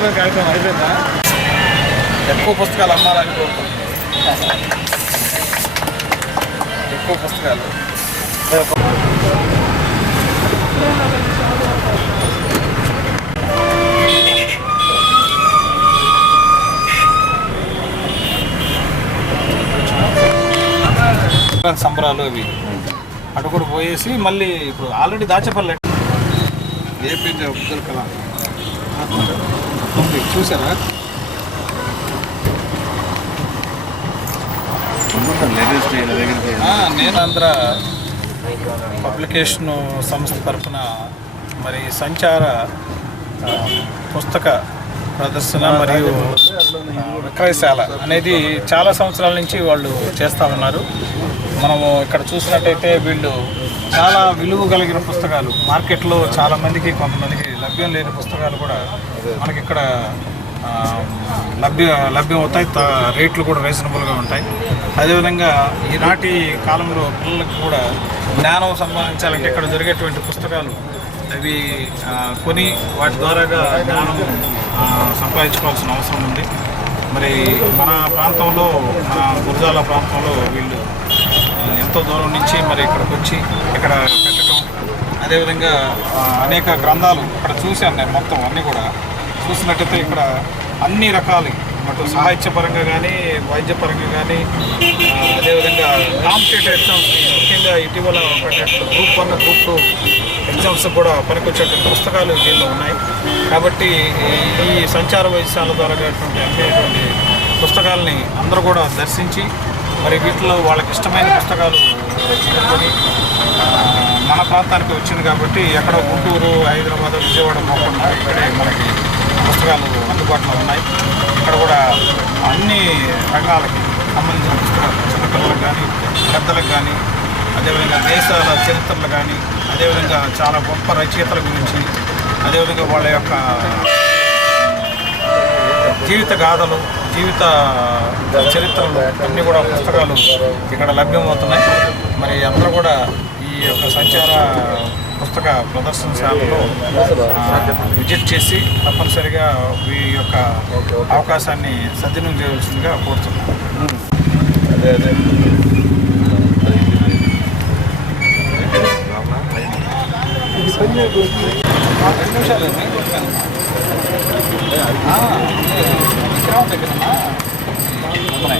కార్యక్రమం అయిపోయిందా? ఎక్కువ పుస్తకాలు అమ్మాలని ఎక్కువ పుస్తకాలు. సంబరాలు అవి. అటు కూడా పోయేసి మళ్ళీ ఇప్పుడు ఆల్రెడీ దాచపల్లె. ఏపీ అబ్దుల్ కలాం చూసారా? నేను ఆంధ్ర పబ్లికేషన్ సంస్థ తరఫున మరి సంచార పుస్తక ప్రదర్శన మరియు విక్రయశాల అనేది చాలా సంవత్సరాల నుంచి వాళ్ళు చేస్తూ ఉన్నారు. మనము ఇక్కడ చూసినట్టయితే వీళ్ళు చాలా విలువ కలిగిన పుస్తకాలు. మార్కెట్లో చాలామందికి కొంతమందికి లభ్యం లేని పుస్తకాలు కూడా మనకి ఇక్కడ లభ్య లభ్యం అవుతాయి. త- రేట్లు కూడా రీజనబుల్గా ఉంటాయి. అదేవిధంగా ఈనాటి కాలంలో పిల్లలకు కూడా జ్ఞానం సంపాదించాలంటే ఇక్కడ జరిగేటువంటి పుస్తకాలు అవి కొని వాటి ద్వారాగా జ్ఞానం సంపాదించుకోవాల్సిన అవసరం ఉంది. మరి మన ప్రాంతంలో మన గురజాల ప్రాంతంలో వీళ్ళు ఎంతో దూరం నుంచి మరి ఇక్కడికి వచ్చి ఇక్కడ పెట్టడం. అదేవిధంగా అనేక గ్రంథాలు ఇక్కడ చూశాను నేను మొత్తం అన్నీ కూడా. చూసినట్టయితే ఇక్కడ అన్ని రకాలు అటు సాహిత్యపరంగా కానీ వైద్యపరంగా కానీ అదేవిధంగా కాంపిటేటివ్ ఎగ్జామ్స్ ముఖ్యంగా ఇటీవల పెట్టినట్టు group one group two exams కూడా పనికొచ్చేటువంటి పుస్తకాలు దీనిలో ఉన్నాయి. కాబట్టి ఈ- సంచార వైద్యశాల ద్వారా అనేటువంటి పుస్తకాలని అందరూ కూడా దర్శించి మరి వీటిలో వాళ్ళకి ఇష్టమైన పుస్తకాలు మన ప్రాంతానికి వచ్చింది కాబట్టి ఎక్కడ గుంటూరు హైదరాబాద్ విజయవాడ పోకుండా ఇక్కడే మనకి పుస్తకాలు అందుబాటులో ఉన్నాయి. ఇక్కడ కూడా అన్ని రంగాలకి సంబంధించిన పుస్తకాలు చిన్నపిల్లలకు కానీ పెద్దలకు కానీ అదేవిధంగా దేశాల చరిత్రలు కానీ అదేవిధంగా చాలా గొప్ప రచయితల గురించి అదేవిధంగా వాళ్ళ యొక్క జీవిత గాథలు జీవిత చరిత్రలు అన్నీ కూడా పుస్తకాలు ఇక్కడ లభ్యమవుతున్నాయి. మరి అందరూ కూడా ఈ యొక్క సంచార పుస్తక ప్రదర్శనశాలలో విజిట్ చేసి తప్పనిసరిగా ఈ యొక్క అవకాశాన్ని సద్వినియోగం చేయవలసిందిగా కోరుతున్నాను అదే అదే. రెండు నిమిషాలు ああこれ。